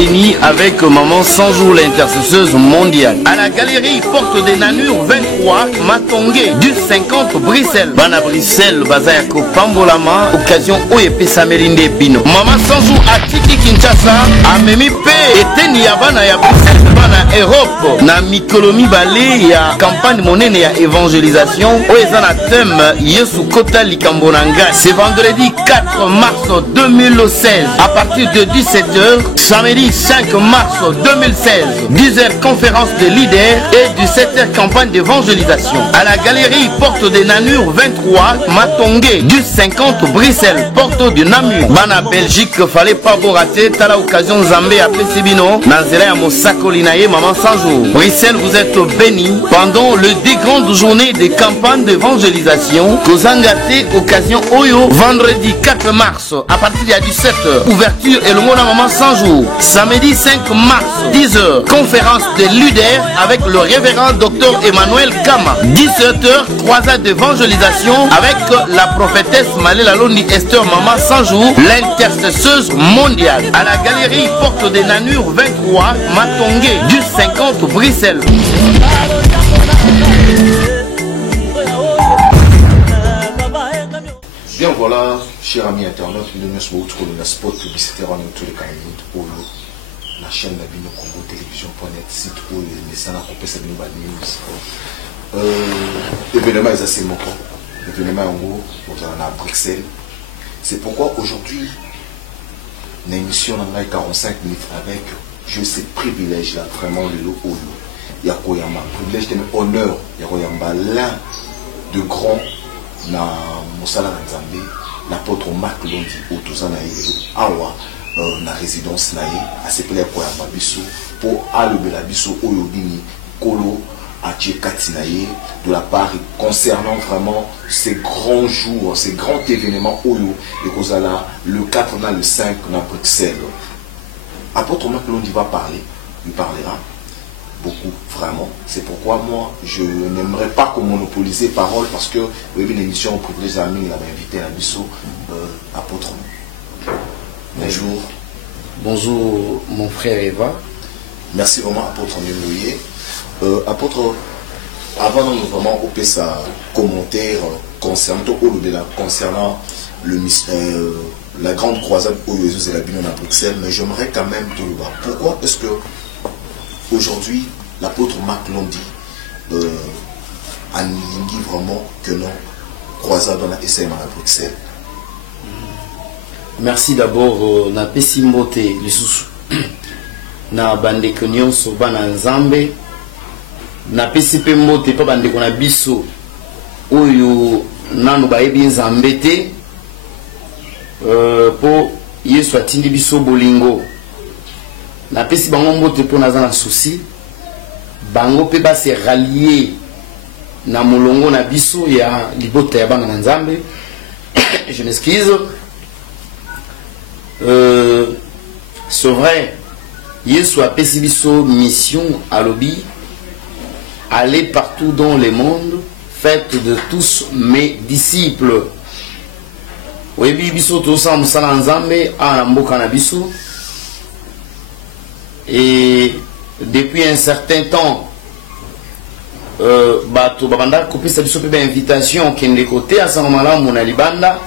béni avec maman 100 jours l'intercesseuse mondiale. À la galerie Porte des Nanures 23 Matongé du 50 Bruxelles. Bana Bruxelles Bazayako Pambolama occasion Oyepe Samelinde Bino. Maman 100 jours à Tiki Kinshasa Amemi P Eteni Yabana ya Bruxelles Bana Europe na Mikolomi Balé ya campagne monene ya évangélisation Oezana thème Yesu Kota Likambonanga. C'est vendredi 4 mars 2016 à partir de 17h. Samedi 5 mars 2016 10h conférence de leaders et 17h campagne d'évangélisation. À la galerie Porte des Nanures 23 Matongé du 50 Bruxelles. Porte du Namur. Bana Belgique fallait pas vous rater. T'as l'occasion Zambé à Pesibino. Nazela ya Mosako Linaye maman 100 jours. Bruxelles vous êtes bénis pendant le 10 grandes journées de campagne d'évangélisation. Kozangate occasion Oyo vendredi 4 mars à partir de 17h. Ouverture et le mot maman 100 jours. Samedi 5 mars 10h conférence de leaders avec le révérend docteur Emmanuel Kama. 17h croisade d'évangélisation avec la prophétesse Malela Londi Esther maman 100 jours l'intercesseuse mondiale. À la galerie Porte des Nanures 23 Matongé du 50 Bruxelles. Bien voilà, chers amis internautes, nous sommes autour de la spot publicitaire en tous les canaux pour la chaîne d'Abino Congo Télévision.net, site où les messages à couper Sabino News. Événement est assez manquant. Événement en gros, nous allons à Bruxelles. C'est pourquoi aujourd'hui, une émission dans 45 minutes avec ce privilège là, vraiment le lot au lot. Yakoyama, privilège de honneur, Yakoyama, l'un de grands na Moussala Nzambe, l'apôtre Marc Londi, Otozana Awa, na résidence naïe, à ce plaît pour Yababiso, pour Alubela Biso, Oyodini, Kolo, Atchekatinaye, de la part concernant vraiment ces grands jours, ces grands événements Oyo, et Kozala, le 4 na le 5 na Bruxelles. Apôtre Marc Londi va parler, il parlera. Beaucoup, vraiment. C'est pourquoi moi, je n'aimerais pas qu'on monopolise parole parce que l'émission au privilège d'amis, il avait invité à Bisso, apôtre. Bonjour. Bonjour mon frère Eva. Merci vraiment apôtre Némoyer. Apôtre, avant de vraiment opérer sa commentaire concernant la grande croisade au Jésus et la Bino à Bruxelles, mais j'aimerais quand même te le voir. Pourquoi est-ce que aujourd'hui, l'apôtre Marc Londi a dit vraiment que non, croisade dans la SM à Bruxelles. Merci d'abord na pesi mbote lisusu na bandeko nyonso bana nzambe na pesi pe mbote pa bandeko na biso oyo nanu bayebi nzambe te po Yesu atindi biso bolingo. Na pesi bango mbote po naza na souci bango pe ba se rallier na molongo na biso ya libota ya bana na nzambe. Je m'excuse. C'est vrai, Yesu a pesi biso mission à lobby, aller partout dans le monde, faites de tous mes disciples. Webi biso to sa musala nzambe a mboka na biso. Et depuis un certain temps, bato babanda kopesa biso pe invitation kende côté à Sangomala mona libanda.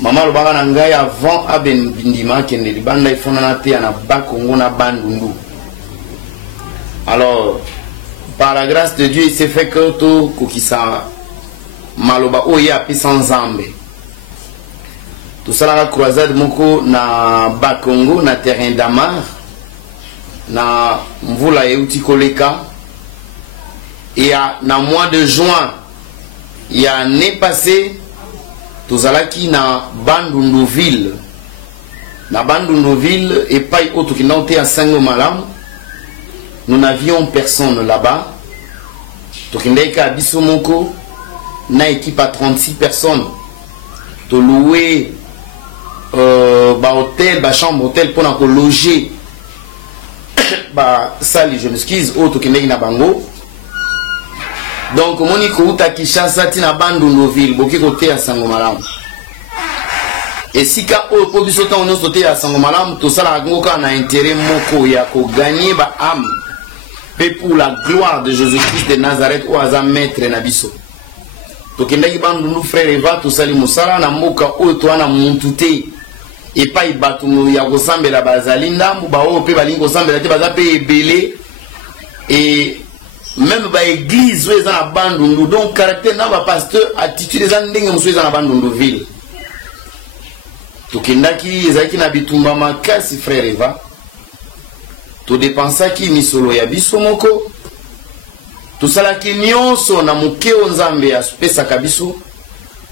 Maman lobaka na ngai avant aben bindima kende libanda ifonana te na Bakongo na Bandundu. Alors par la grâce de Dieu il s'est fait que to kokisa maloba oya pesa nzambe. Tout ça la croisade moko na Bakongo na terrain d'Amar. Na mvula euti koleka et na mois de juin il y a année passée tozalaki na Bandunduville et pas autre qui n'ont été à Saint-Malam. Nous n'avions personne là-bas. Tokindeka biso moko na équipe à 36 personnes. To louer ba hôtel, ba chambre hôtel pour na ko loger. Ba sali je m'excuse auto kindeki na bango. Donc moni ko uta Kinshasa tina Bandunduville boki côté à Sangomalamu. esika oyo po biso ntango nyonso te ya sango malamu tosalaka yango kaka na intérêt moko ya koganye baame mpe pour la gloire de Jésus-Christ de Nazareth oyo aza maître na biso. Tokendaki bandundu frère Eva tosali mosala na mboka oyo toa na muntu te epai bato ya kosambela bazali ndambu baoyo mpe balingi kosambela te baza mpe ebele et même ba église oyo eza na bandundu donc caractère na bapasteur attitude eza ndenge mosusu eza na bandundu ville. Tokendaki ezalaki na bitumba makasi frère Eva todepensaki misolo ya biso moko tosalaki nyonso na mokeo nzambe asopesaka biso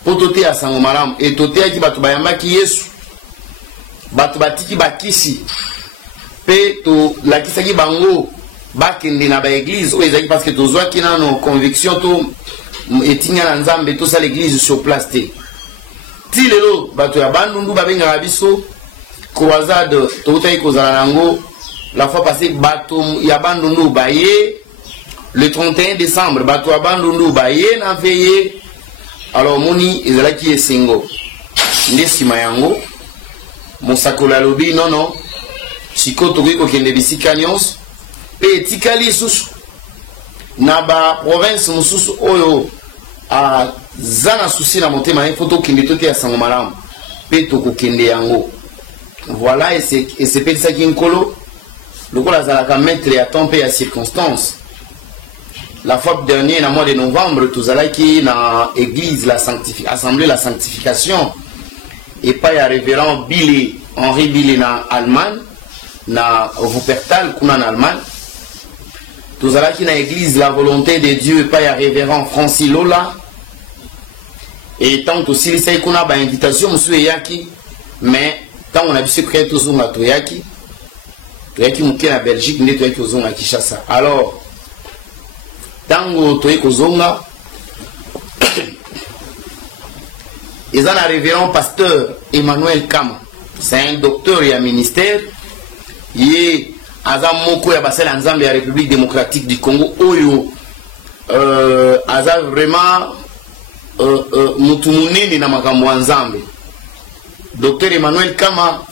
po toteya sango malamu e toteyaki bato bayambaki Yesu bato batiki bakisi mpe tolakisaki bango bakende na baeglise oyo ezalaki parce que tozwaki nano conviction to etinga na nzambe tosala église sur place te ti lelo bato ya bandundu babengaka biso croisade toutaki kozala nango la fois passée bato ya bandundu baye le 31 décembre bato ya bandundu baye na veille alors moni ezalaki esengo nde nsima yango mosakoli alobi nono sikoyo tokoki kokende bisika nyonso mpe etikali lisusu na baprovince mosusu oyo aza na susi na motema ye fo tokende toteya sango malamu mpe tokokende yango voilà esepelisaki nkolo lokola azalaka maître ya temps mpe ya circonstance. La fois dernière, na mois de novembre, tozalaki na église la assemblée la sanctification et pas ya révérend Billy Henri Billy na Allemagne na Wuppertal kuna na Allemagne. Tozalaki na église la volonté de Dieu et pas ya révérend Francis Lola et tant aussi lisai kuna ba invitation monsieur yaki mais tant on a biso créé tozonga toyaki muke na Belgique nde toyaki ozonga Kinshasa. Alors tango toye kozonga eza na révérend pasteur Emmanuel Kama, c'est un docteur et un ministère ye aza moko ya basala nzambe ya République démocratique du Congo oyo aza vraiment mutu munene na makambo ya nzambe. Docteur Emmanuel Kama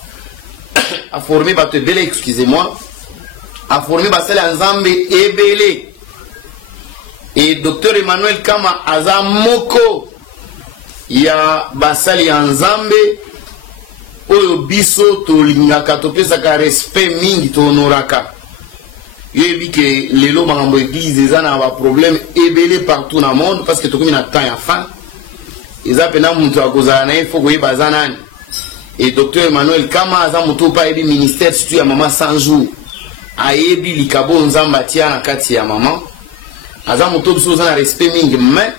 a formé bato ebele, excusez-moi, a formé basala nzambe ebele. Et docteur Emmanuel Kama aza moko ya basali ya nzambe oyo biso tolingaka topesaka respect mingi tohonoraka. Yebi ke lelo makambo église eza na ba problème ebele partout na monde parce que tokomi na temps ya fin. Eza pena mutu akozala na ifo koyeba aza nani. Et docteur Emmanuel Kama aza mutu pa yebi ministère surtout ya mama 100 jours. Ayebi likabo nzambe atia na kati ya mama. Aza moto biso za na respect mingi mais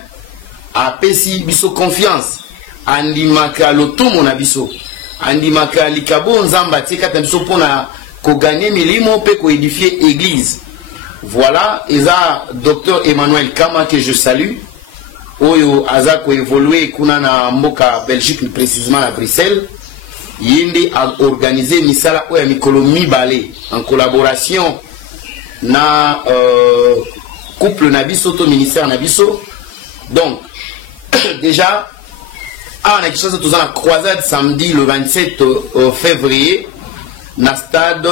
apesi biso confiance andimaka lotomo na biso andimaka likabo nzamba tikata biso pona ko gagner milimo pe ko édifier église. Voilà, eza docteur Emmanuel Kama que je salue oyo aza ko évoluer kuna na mboka Belgique précisément à Bruxelles yende a organiser misala oya mikolo mibale en collaboration na couple Nabiso, to ministère Nabiso. Donc, déjà, on a quelque chose de la croisade samedi le 27 février, na stade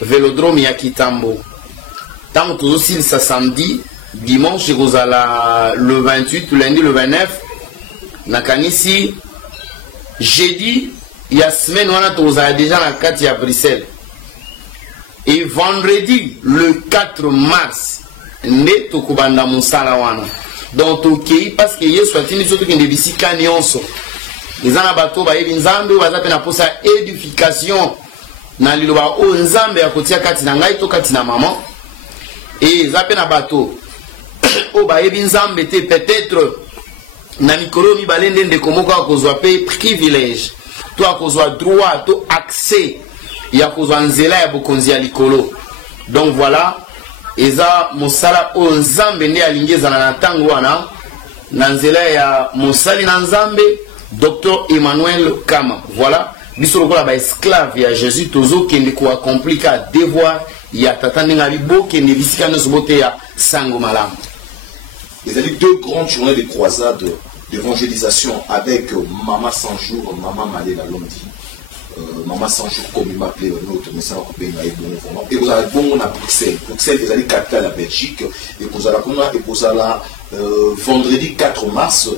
Vélodrome Yakitambo. Tant que aussi ça samedi, dimanche, le 28, lundi le 29, na kanisi, jeudi, il y a semaine, on a déjà la 4 à Bruxelles. Et vendredi, le 4 mars, nde tokubanda musala wana donc tokei parce que yesu atindi biso tokende bisika nyonso eza na bato bayebi nzambe oyo baza mpe na posa édification na liloba oyo nzambe ya kotia kati na ngai to kati na mama e eza mpe na bato oyo bayebi nzambe te peut-être na mikolo mibale nde ndeko moko akozwa mpe privilège to akozwa droit to accès ya kozwa nzela ya bokonzi ya likolo. Donc voilà, eza mosala o nzambe nde alingi ezala na ntango wana na nzela ya mosali na nzambe Dr Emmanuel Kama. Voilà, biso lokola ba esclave ya Jésus tozokende ko accomplir devoir ya tata ndenge bokende bisika nyonso bote ya sango malamu. Il y a eu 2 grandes journées de croisade d'évangélisation avec Maman 100 jours, Maman Malela Londi. Maman 100 jours comme il m'appelait l'autre, mais ça va couper une bon. Et vous avez bon à Bruxelles. Bruxelles, vous allez capitale à la Belgique. Et vous allez vendredi 4 mars,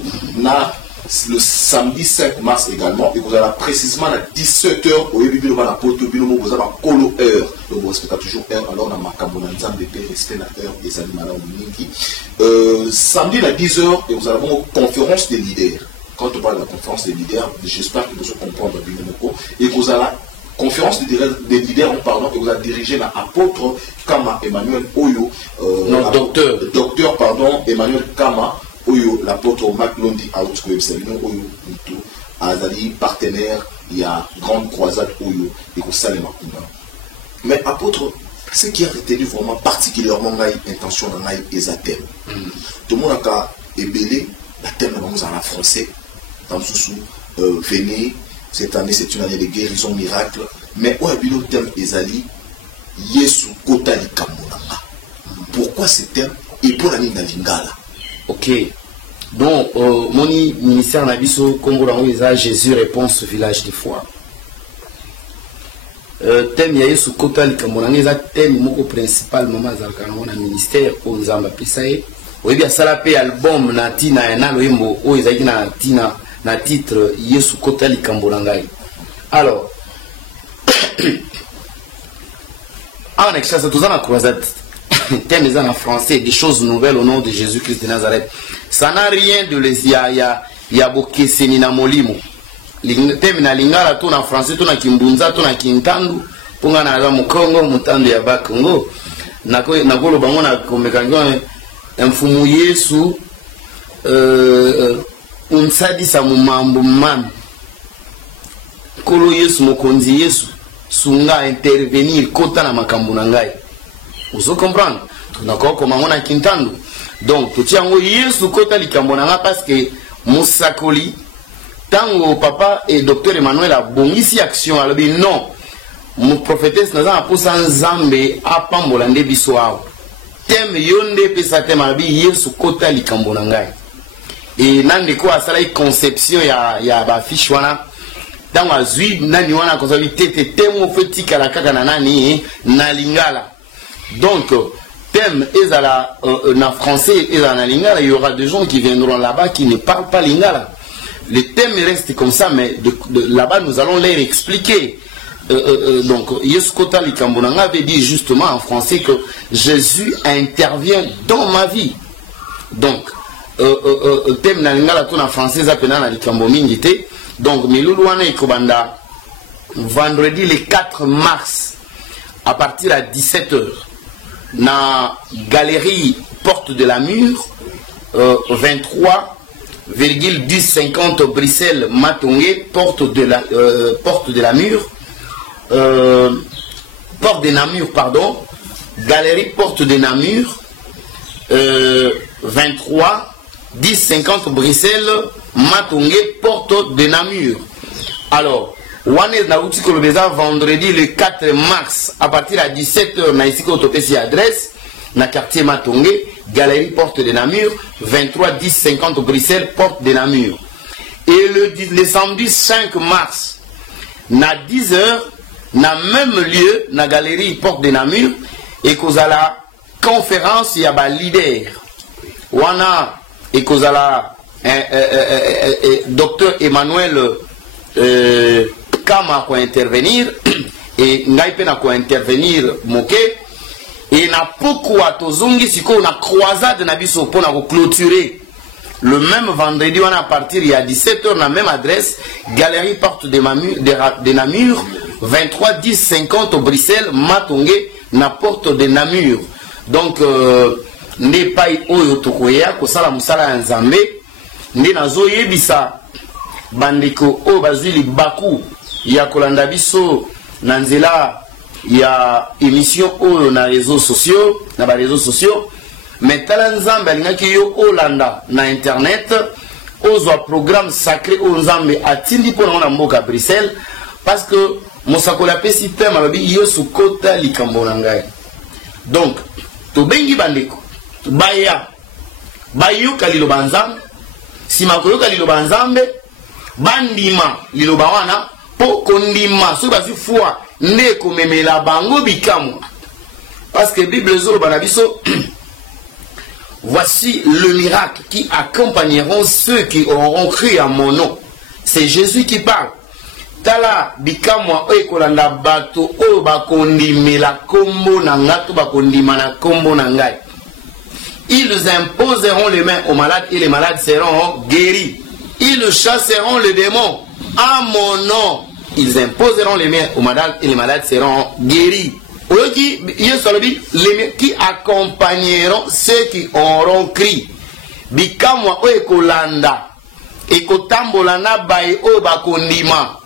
le samedi 5 mars également. Et vous allez précisément à 17h au Bibi la Porto Binomo, vous avez un colo heure. Donc vous respectez toujours heure. Alors on a Macabo Nanzam de paix, respect la heure des animaux au samedi à 10h, et vous allez avoir une conférence des leaders. Quand on parle de la conférence des leaders, j'espère que vous comprenez bien. Et vous avez la conférence des leaders, pardon, et vous avez dirigé l'apôtre Kama Emmanuel Oyo. Docteur, pardon, Emmanuel Kama Oyo, l'apôtre Mac Londi, Oyo, Azali, partenaire, il y a Grande Croisade Oyo, et vous savez maintenant. Mais apôtre, ce qui a retenu vraiment particulièrement l'intention de l'Aïe et Zatem. Tout le monde a ébélé la thème de en français. Dans le venez, cette année c'est une année de guérison miracle, mais où est le thème Ezali Yesu Kotali Kamunanga. Pourquoi ce thème et pour l'année de Lingala? Ok. Donc, mon ministère Nabiso Congo Eza Jésus réponse village de foi. Thème Yesu Kotali Kamunanga, c'est thème moko principal maman Zalkana na ministère Onzamba Pisae. Oui bien ça la album na tina na loimbo o ezaki na tina na titre Yesu Kotali Kambolangai. Alors en exercice tous en croisade thème en français, des choses nouvelles au nom de Jésus-Christ de Nazareth. Ça n'a rien de les ya bokeseni na molimo. Thème na lingala tout en français, tout na kimbunza, tout na kintandu, ponga na za mukongo mutandu ya bakongo. Nakolo bango na komekangwa mfumu Yesu unsadisa mumambo mami kolo Yesu mokonzi Yesu sunga intervenir kota na makambo na ngai. Vous comprenez? Tunako komangona kintandu. Donc tutiango Yesu kota likambo na nga parce que musakoli tango papa et docteur Emmanuel a bongisi action alobi non. Mon prophétesse naza aposa nzambe apambola nde biso awo. Thème yonde pesa thème alobi Yesu kota likambo na ngai. Et nande ko asala conception ya ba fiche wana tango azui nani wana konsabi tete temo feti kala kaka na nani na lingala. Donc thème ezala na français ezala na lingala, il y aura des gens qui viendront là-bas qui ne parlent pas lingala. Le thème reste comme ça, mais là-bas nous allons leur expliquer. Donc Yesu kota likambo na ngai avait dit justement en français que Jésus intervient dans ma vie. Donc thème na lingala tout en français ça pena na likambo mingi te. Donc milulu wana ikobanda vendredi le 4 mars à partir à 17h na galerie Porte de la Mure 23,1050 Bruxelles Matongé Porte de la Mure Porte de Namur pardon, galerie Porte de Namur 23,1050 Bruxelles Matongé Porte de Namur. Alors Wane na uti kolobeza vendredi le 4 mars à partir à 17h na ici autopsie adresse na quartier Matongé, galerie Porte de Namur 23,1050 Bruxelles Porte de Namur. Et le samedi 5 mars na 10h na même lieu na galerie Porte de Namur et kozala conférence ya ba leader wana et kozala docteur Emmanuel Kama ko intervenir et ngai pe na ko intervenir moke et na pourquoi tozongi siko na croisade na biso pour na ko clôturer le même vendredi on a partir il y a 17h na même adresse galerie Porte de Namur 23,1050 Bruxelles Matongé na Porte de Namur. Donc ne pai oyo tokoya ko sala musala nzambe ne nazo yebisa bandeko o bazili baku ya kolanda biso na nzela ya émission oyo na réseaux sociaux na ba réseaux sociaux mais tala nzambe alingaki yo olanda na internet ozwa programme sacré o nzambe atindi pona na mboka Bruxelles parce que mosakola pesi thème alobi Yesu kota likambo na ngai. Donc to bengi bandeko baya bayo kalilo banzambe sima koyoka liloba nzambe bandima liloba wana po kondima so bazi foi nde komemela bango bikamwa parce que Bible zoloba na biso voici le miracle qui accompagneront ceux qui auront cru à mon nom. C'est Jésus qui parle. Tala bikamwa oyo kolanda bato oyo bakondimela kombo na ngato bakondima na kombo na ngai. Ils imposeront les mains aux malades et les malades seront guéris. Ils chasseront les démons à mon nom. Ils imposeront les mains aux malades et les malades seront guéris. Les qui accompagneront ceux qui auront crié. Bikamwa oyo kolanda ekotambola na baye oyo bakondima.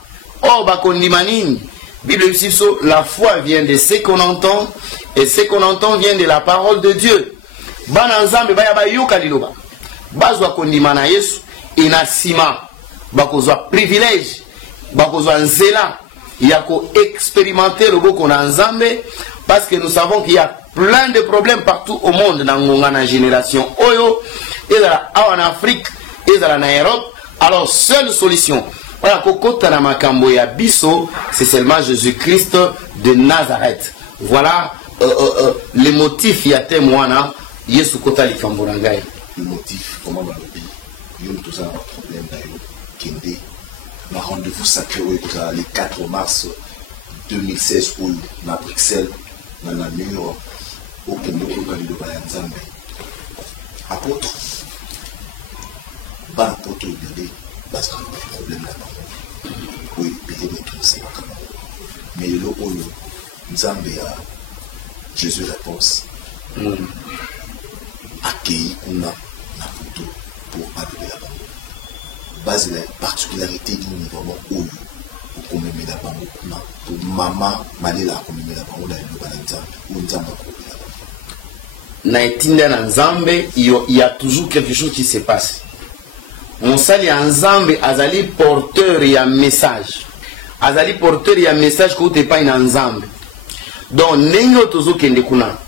Oh bakondima nini? Bible dit la foi vient de ce qu'on entend et ce qu'on entend vient de la parole de Dieu. Bana nzambe baya bayoka liloba bazwa kondima na Yesu ina sima bakozwa privilège bakozwa nzela ya ko expérimenter le boko na nzambe parce que nous savons qu'il y a plein de problèmes partout au monde dans ngona génération oyo ezala en Afrique ezala na Europe. Alors seule solution voilà kokota na makambo ya biso c'est seulement Jésus-Christ de Nazareth. Voilà les motifs ya témoana Yesu kota likambo na ngai. Le motif comment va le pays yo tout ça un problème d'ailleurs kende na rendez-vous sacré le 4 mars 2016 où na Bruxelles na Namur au kende ko kali do bayanzambe apôtre ba apôtre bidé parce que le problème là oui bidé tout c'est pas mais le oyo nzambe a Jésus réponse accueilli qu'on a la photo pour adorer la banque. Base la particularité du niveau où on met la banque pour maman malela qu'on met la banque là le balanzambe ou nzamba pour la banque. Na etinda na nzambe il y a toujours quelque chose qui se passe. Mon sali nzambe azali porteur ya message. Azali porteur ya message ko te pa na nzambe. Donc nengo tozo kende kuna.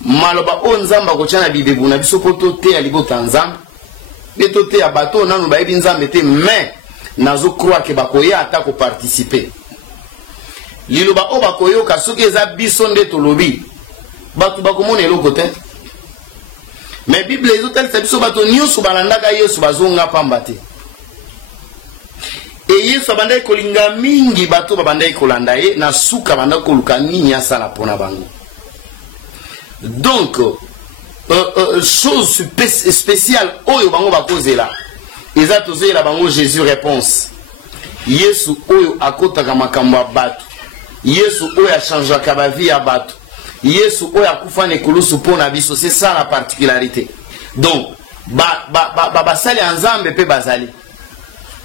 Maloba o nzamba ko tshana bibebu na biso poto te ya libota nzamba beto te ya bato nanu ba yebi nzambe te mais nazo croire que bakoya ata ko participer liloba o bakoyoka soki eza biso nde tolobi bato bakomona eloko te mais Bible ezotalisa biso bato nyonso balandaka Yesu bazonga pamba te e Yesu abandaki kolinga mingi bato babandaki kolanda ye na suka bandaki koluka nini asala mpona bango. Donc, chose spéciale, oyo bango bakozela. Eza tozela bango Jésus réponse. Yesu oyo akotaka makambo ya bato. Yesu oyo achangeaka ba vie ya bato. Yesu oyo akufa na ekulusu mpona biso. C'est ça la particularité. Donc, basali ya nzambe pe bazali.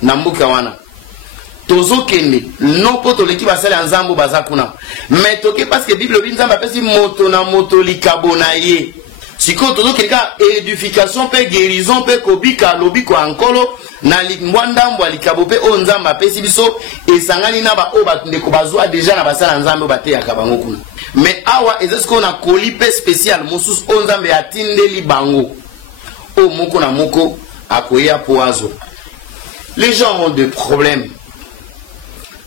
Na mboka wana. Tozo kende no poto leki basali ya nzambo baza kuna mais toke parce que Bible bi nzamba pesi moto na moto likabona ye siko tozo kelika édification pe guérison pe kobika lobiko ankolo na limbwanda mbwa likabo pe o nzamba pesi biso esangani na ba o batndeko bazwa déjà na basala nzambe bate ya kabango kuna mais awa ezesko na koli pe spécial musus o nzambe atindeli bango o moko na moko akoya poazo. Les gens ont des problèmes.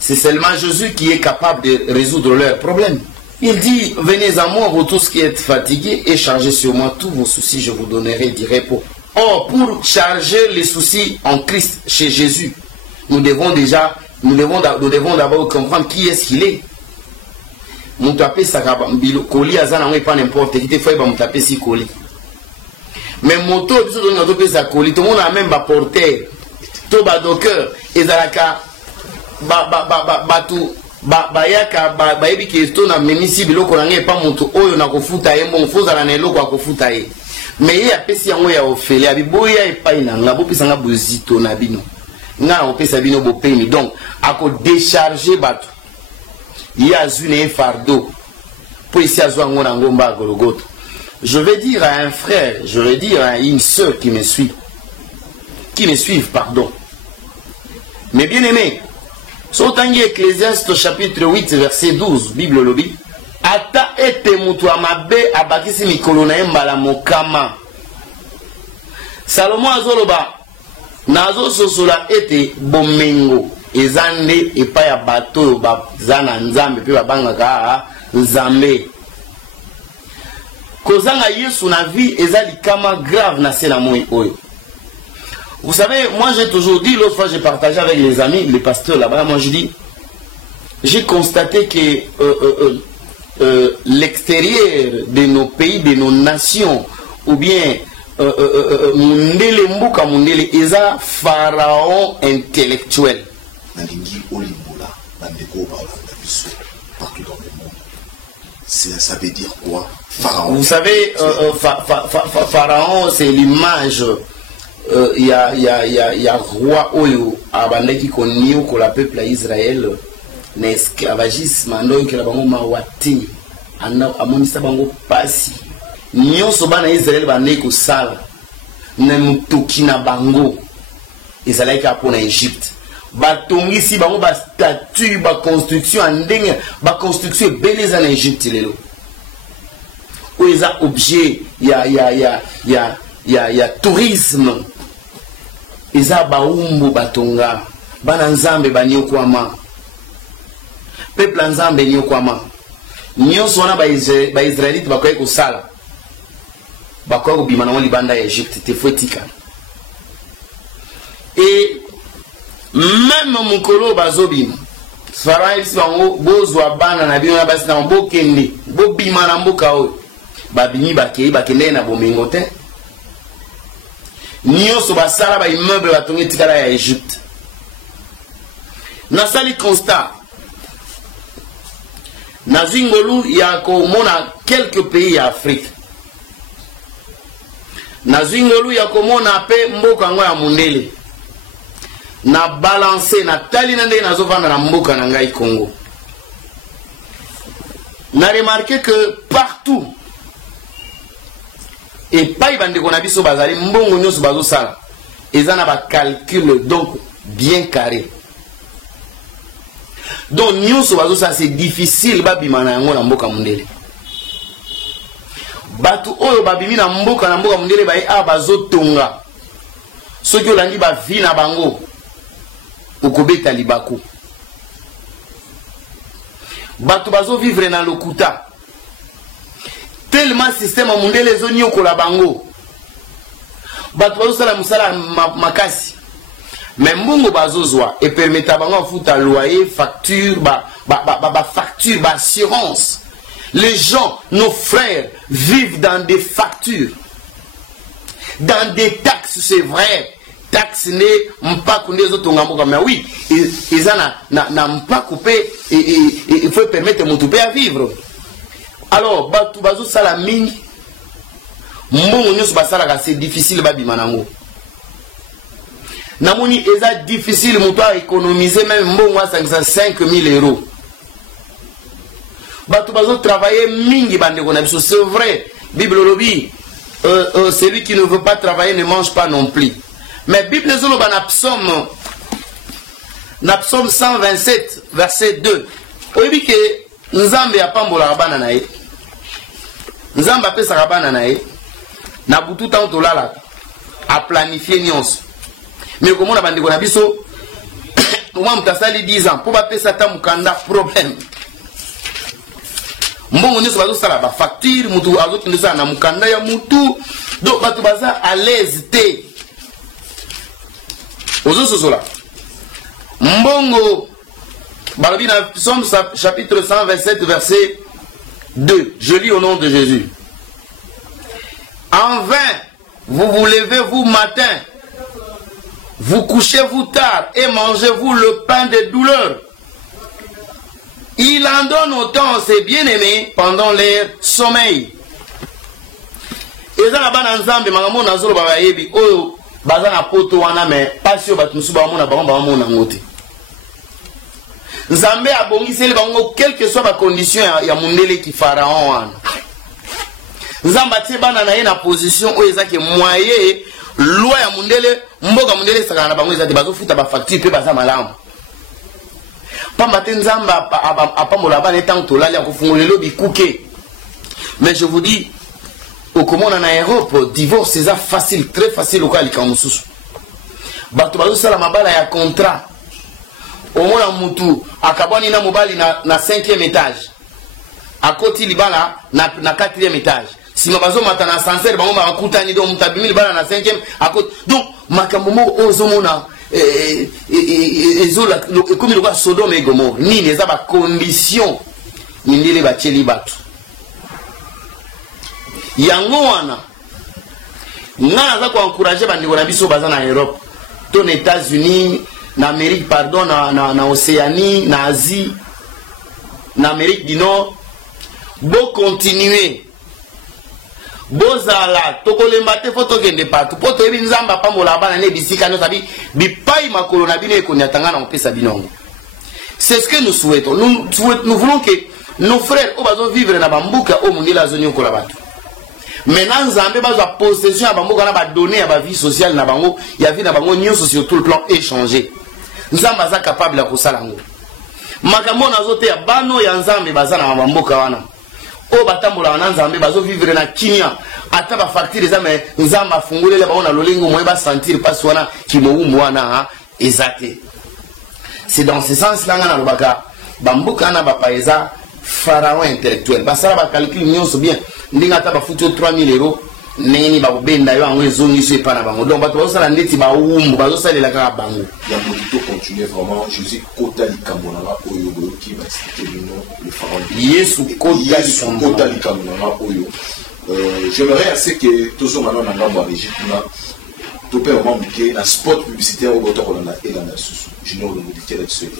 C'est seulement Jésus qui est capable de résoudre leurs problèmes. Il dit, venez à moi, vous tous qui êtes fatigués, et chargez sur moi tous vos soucis, je vous donnerai du repos. Or, pour charger les soucis en Christ, chez Jésus, nous devons d'abord comprendre qui est-ce qu'il est. Nous tapez ça, Koli Azana, on n'est pas n'importe qui, il faut taper si Koli. Mais moto, tout le monde a même porté, tout le docker, et Zalaka. Batu bayaka bayebi kesto na memisi biloko na ngai pa moto oyo na kofuta ye mbongo fozala na eloko akofuta ye mais ye apesi yango ya ofele abiboya epai na nga bopesa nga bozito na bino nga opesa bino bopeni donc ako décharger batu ye azwi na ye fardeau po esi azwa yango na ngomba ya Golgotha. Je vais dire à un frère, je vais dire à une sœur qui me suivent, pardon. Mais bien aimé, Sotangi Ecclésiaste chapitre 8 verset 12, Bible lobby. Ata ete mutu amabe abakisi mikolo na ye mbala mokama. Salomon azoloba nazo sosola ete bomengo ezande epa ya bato bazana nzambe pe babangaka nzambe. Kozanga Yesu na vie ezali kama grave na sena moi oyo. Vous savez, moi j'ai toujours dit, l'autre fois j'ai partagé avec les amis, les pasteurs là-bas, moi je dis, j'ai constaté que l'extérieur de nos pays, de nos nations, ou bien mundele mbuka mundele eza pharaon intellectuel. Ça veut dire quoi? Pharaon. Vous savez, pharaon c'est l'image. Il y a roi oyo abandaki konio ko la peuple à Israël n'esclavagisme ando ke la bango mawati ana amonisa bango pasi nyonso bana Israël bandeki ko sala na mutuki na bango ezalaki apona Egypte batongisi bango ba statue ba construction ndenge ba construction beleza na Egypte lelo oyo eza objet ya tourisme. Eza baumbu batonga bana nzambe banyokwama peuple nzambe nyokwama nyonso wana ba Israélite bakoye kosala bakoye kobima na libanda ya Egypte te fotika. Et même mukolo bazobima Pharaon isi bango bozwa bana na bino na basi na bokende bobima na mboka oyo babimi bakende na bomengo te. Nyonso basala ba immeuble batongi tikala ya Egypte. Nasali constat. Nazingolu ya komona quelques pays ya Afrique. Nazingolu ya komona pe mboka ngo ya mundele. Na balancer na tali na ndenge nazovanda na mboka na ngai Congo. Na remarqué que partout et pas bande qu'on a biso bazali mbongo nyonso bazo sala ezana ba calcul donc bien carré. Donc nyonso bazo sala c'est difficile ba bimana yango na mboka mundele. Batu oyo babimi na mboka mundele ba a bazo tonga. Soki olandi ba vi na bango okobeta libako. Batu bazo vivre na lokuta. Tellement système mondele zoni okola bango bato bazosala musala makasi mais mbongo bazozwa et permettre bango futa loyer facture facture assurance. Les gens, nos frères vivent dans des factures, dans des taxes, c'est vrai. Taxes ne pas connaître les autres, mais oui, ils n'ont pas coupé et il faut permettre mon toupé à vivre. Alors, batu bazo sala mingi, mbongo nyonso basala c'est difficile ba bimanango. Namoni eza difficile moto à économiser même mbongo à 5 000 €. Batu bazo travailler mingi bande kona biso, c'est vrai. Bible lobi, celui qui ne veut pas travailler ne mange pas non plus. Mais Bible zolo ba na psaume 127 verset 2. Oyebi ke Nzambe apambola bana na ye. Nzambe apesa bana na ye. Na butu tanto lala a planifier nyonso. Mais comment na bande kona biso moi mtasali 10 ans pour ba pesa ta mukanda problème. Mbongo nyonso bazo sala ba facture mutu azokinde sa na mukanda ya mutu. Donc batu baza à l'aise te. Ozo sosola. Mbongo Balobi dans Psaume chapitre 127 verset 2. Je lis au nom de Jésus. En vain, vous vous levez vous matin, vous couchez-vous tard et mangez-vous le pain de douleur. Il en donne autant ses bien-aimés pendant leur sommeil. Ezana bana nzambe makambo na zolo baba yebi oyo bazana poto wana me pasio batumusu ba mona ba mona ngote. Nzambe abongiseli bango quelle que soit la condition ya mundele ki pharaon wana. Nzamba tie bana na ye na position oyo ezaki moyen loi ya mundele mboka mundele saka na bango ezati bazofuta ba facture pe baza malamu. Pamba te nzamba apambola bana tant to lali akufungolelo bikuke. Mais je vous dis au komona na Europe divorce c'est facile, très facile au cas likamususu. Bato bazo sala mabala ya contrat. Au mona mutu akabwani na mobali na 5e étage. Akoti libala na 4e étage. Si mabazo mata na ascenseur bango bakutani do mutabimi libala na 5e akoti. Donc makambo mo ozomona ezola comme le roi Sodome et Gomorrhe ni les ba condition mindele ba cheli batu. Yango wana nga za ko encourager bandiko na biso baza na Europe, to na États-Unis, na Amérique pardon, na Océanie, na Asie, na Amérique du Nord, bo continuer bozala tokolemba te foto kende partout poto ebi nzamba pambola bana ne bisika no sabi bipai makolo na bino ekonyatanga na opesa binongo. C'est ce que nous souhaitons. Nous voulons que nos frères au bazo vivre na bambuka au mundela zoni okola batu. Maintenant nzambe bazo possession ya bambuka na ba donner ya ba vie sociale na bango ya vie na bango nyonso sur tout le plan échanger. Nzamba za capable ya kosala ngo. Makambo nazote ya bano ya nzambe bazana na bambuka wana. O batambola wana nzambe bazo vivre na kinya ata ba facture za me nzamba fungulele ba ona lolingo moye ba sentir pas wana kimoumbu wana ezate. C'est dans ce sens là ngana lobaka bambuka na ba paeza pharaon intellectuel basala ba calcul nyonso bien ndinga ata ba futu 3000 euros neni ba benda yo ango ezongi so epana bango donc bato basala ndeti ba umbu bazo salela kaka bango ya motito continuer vraiment Jésus kota likambo na oyo boyo ki ba expliquer le pharaon Yesu kota likambo na oyo j'aimerais assez que tous on maintenant na ngambo régie kuna to pe vraiment muke na spot publicitaire au boto ko na elana susu junior le modifier là-dessus.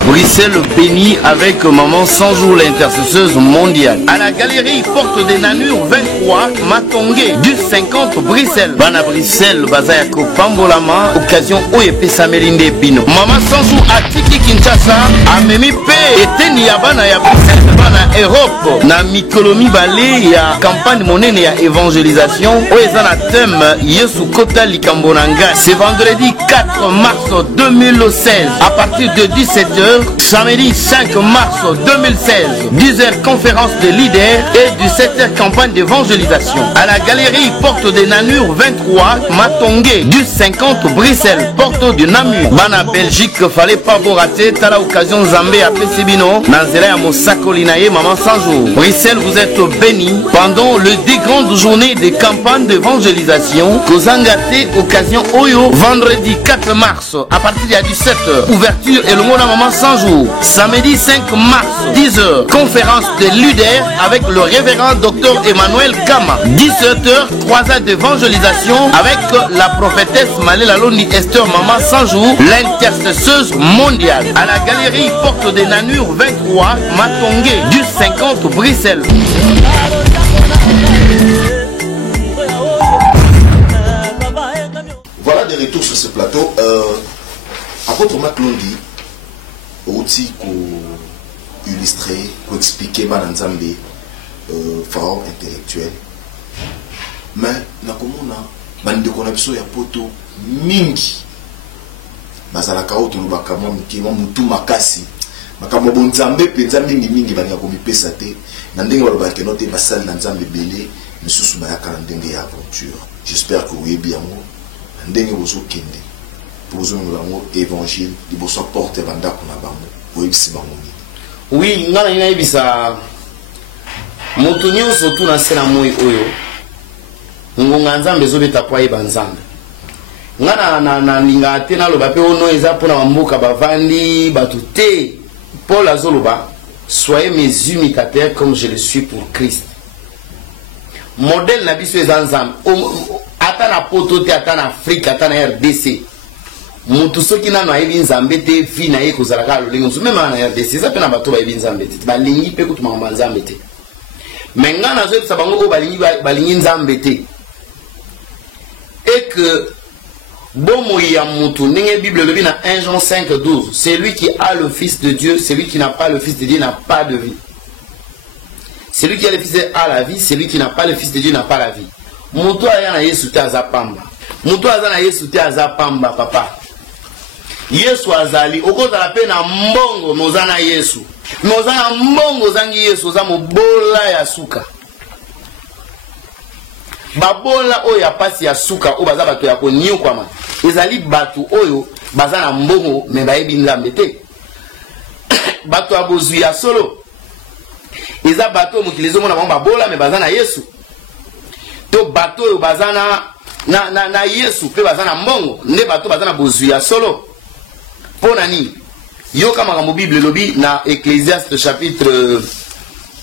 Bruxelles béni avec maman 100 jours l'intercesseuse mondiale. À la galerie Porte des Namur 23, Matongé, du 50 Bruxelles. Bana Bruxelles, Bazayako Pambolama, occasion Oyepe Samelinde Pino. Maman 100 jours à Tiki Kinshasa, à Memi P, et Teni Yabana ya Bruxelles, Bana Europe. Na Mikolomi Balé, ya campagne monnaie ya évangélisation. Oezana thème, Yesu Kota Likambonanga. C'est vendredi 4 mars 2016, à partir de 17h. Samedi 5 mars 2016, 10h conférence de leaders et 17h campagne d'évangélisation. À la galerie Porte des Namur 23, Matongé, du 50 Bruxelles, Porte du Namur. Bana Belgique, fallait pas vous rater, t'as l'occasion Zambé à Pesibino, Nanzela à Mosakolinaye, maman 100 jours. Bruxelles, vous êtes bénis pendant le 10 grandes journées de campagne d'évangélisation. Kozangate, occasion Oyo, vendredi 4 mars, à partir de 17h. Ouverture et le mot de maman 100 jours. Samedi 5 mars, 10h, conférence de leaders avec le révérend docteur Emmanuel Kama. 17h, croisade d'évangélisation avec la prophétesse Malela Londi Esther Maman 100 jours, l'intercesseuse mondiale. À la galerie Porte des Namur 23, Matongé, du 50 Bruxelles. Voilà des retours sur ce plateau. Apôtre Marc Londi, outil pour illustrer, pour expliquer Bananzambe, pharaon intellectuel. Mais, nakomona, bandeko na biso ya poto mingi. Bazalaka oto lubaka mwa mukema mutu makasi. Makambo bonzambe penza mingi bani yakomi pesa te. Na ndenge balobaka note basali na nzambe belé, misusu bayaka na ndenge ya aventure. J'espère que vous êtes bien. Ndenge bozo kende. Bozo nglango évangile, liboso porte banda kuna bango. Oibisi bango. Oui, ngana ina ibisa moto nyonso tu na sena moi oyo. Ngonga nzambe zo beta kwa iba nzambe. Ngana na linga te na loba pe ono eza pona bambuka bavandi batute. Paul azoloba, soyez mes imitateurs comme je le suis pour Christ. Modèle na biso eza nzambe. Ata na poto te, ata na Afrique, ata na RDC. Mutu soki nano ayebi nzambe te vi na ye kozalaka lolingo nso meme na RDC eza pe na bato bayebi nzambe te balingi pe kutumaka nzambe te me nga nazoyebisa bango oyo balingi nzambe te et que bomoi ya mutu ndenge Bible elobi na 1 Jean 5:12 celui qui a le fils de Dieu, celui qui n'a pas le fils de Dieu n'a pas de vie. Celui qui a le fils de Dieu a la vie, celui qui n'a pas le fils de Dieu n'a pas la vie. Mutu aya na Yesu te aza pamba, mutu aza na Yesu te aza pamba papa. Yesu azali okozala pe na mbongo mozana Yesu mozana mbongo zangi Yesu za mobola ya suka babola oyo ya pasi ya suka oyo baza bato ya koniokwama ezali bato oyo baza na mbongo me bayebi nzambe te. Bato ya bozwi ya solo eza bato oyo mokili ezomona bango babola me baza na Yesu. To bato oyo baza na Yesu pe baza na mbongo nde bato baza na bozwi ya solo. Pona nini? Yoka makambo Bible lobi na Ecclésiaste chapitre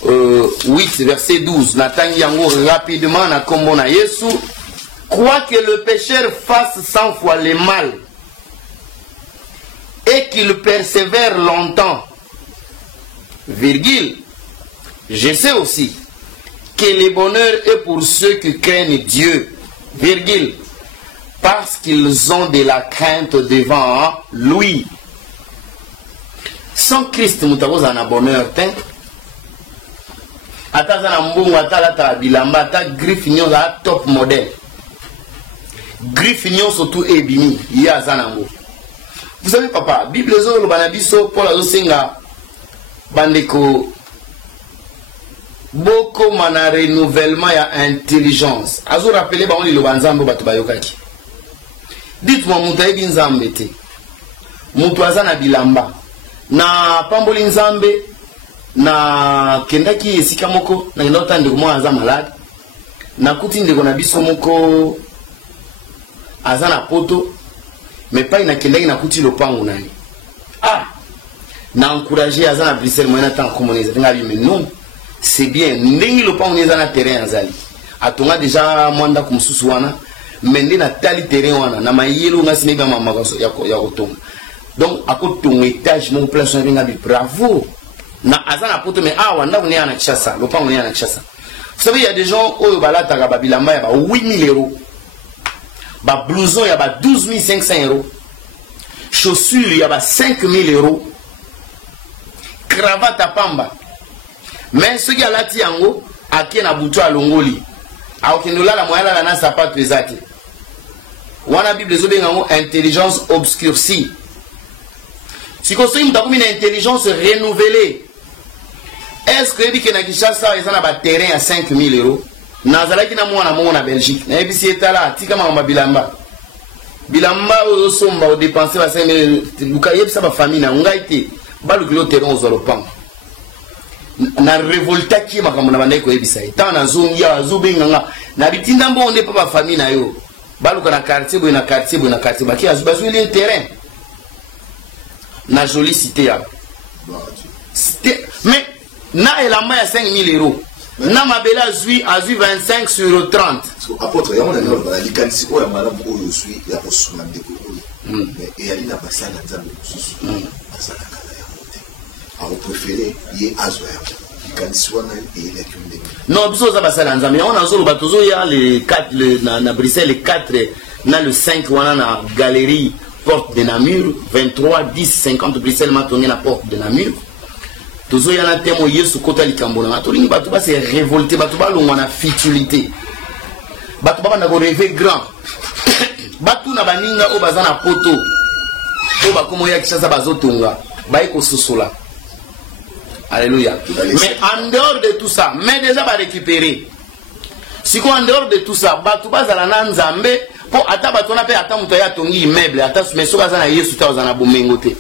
8 verset 12 natangi yango rapidement na kombo na Yesu. Crois que le pécheur fasse 100 fois le mal et qu'il persévère longtemps, virgule, je sais aussi que le bonheur est pour ceux qui craignent Dieu, virgule, parce qu'ils ont de la crainte devant lui. Sans Christ, nous avons un bonheur. Ata za mbungu ata la bilamba ata griffe za top modèle. Griffe surtout ebini ya zanango. Vous savez papa, Bible zo lo banabiso pour la senga bandeko boko mana renouvellement ya intelligence. Azo rappeler ba on li lo banzambo bato bayokaki. Dites-moi mutu ebi nzambe te. Mutu azana bilamba na pamboli nzambe na kendaki esika moko na kenda otande ko mwa aza malade na kuti ndeko na biso moko aza na poto mais pas na kendaki na kuti lopango nani na encourager aza na Bruxelles moyen na temps communiste nga bi mais non c'est bien ndenge lopango neza na terrain azali atonga déjà mwanda kumsusu wana mende na tali terrain wana na mayelo nga sineba mama ya kotonga donc akotonga étage mon place nga bi bravo. Na azana poto mais wanda on est en Kinshasa, le pan on est en Kinshasa. Vous savez il y a des gens au balata ga babilamba ya ba 8000 €. Ba blouson ya ba 12500 €. Chaussures ya ba 5000 €. Cravate à pamba. Mais ce qui a lati yango akie na butu alongoli. Aokendola la moyala la na sapato ezaki. Wana Bible zo bengango intelligence obscurcie. Si construit une intelligence renouvelée. Est-ce que vous avez un terrain à 5000 €? Nazalaki na mwana mongo na Belgique. Na ebisi etala tika mama bilamba. Bilamba o somba o dépenser ba 5000 €. Luka yebisa ba famille na ngaite. Balu kilo terrain aux Européens. Na révolta ki makambo na bandai ko yebisa. Tant na zongi ya zobenga na bitinda mbonde pa ba famille na yo. Balu kana quartier bo na quartier bo na quartier ba ki azubazu le terrain. Na jolie cité ya. Mais na elamba ya 5000 €. Na mabela azui 25 sur 30. Apôtre ya mona na likanisi o ya malamu o yo sui ya osuna ndeko o. Mais et ali na basala nzambe kususu. Basala kala ya mote. A préféré ye azo ya. Likanisi wana e la kunde. Non, biso za basala nzambe. On a zolo batozo ya le 4 na Bruxelles le 4 na le 5 wana na galerie porte de Namur 23 10 50 Bruxelles matonné la porte de Namur. Tozo yana temo Yesu kota likambo na tolingi batu ba se révolter batu ba longwa na futilité. Batu ba na ko rêver grand. Batu na baninga o bazana poto. O ba komo ya Kinshasa bazotonga. Ba eko sosola. Alléluia. Mais en dehors de tout ça, mais déjà ba récupérer. Si quoi en dehors de tout ça, batu ba zala na nzambe po ata batona pe ata muto ya tongi immeuble ata mesoka za na Yesu ta za na bomengo te.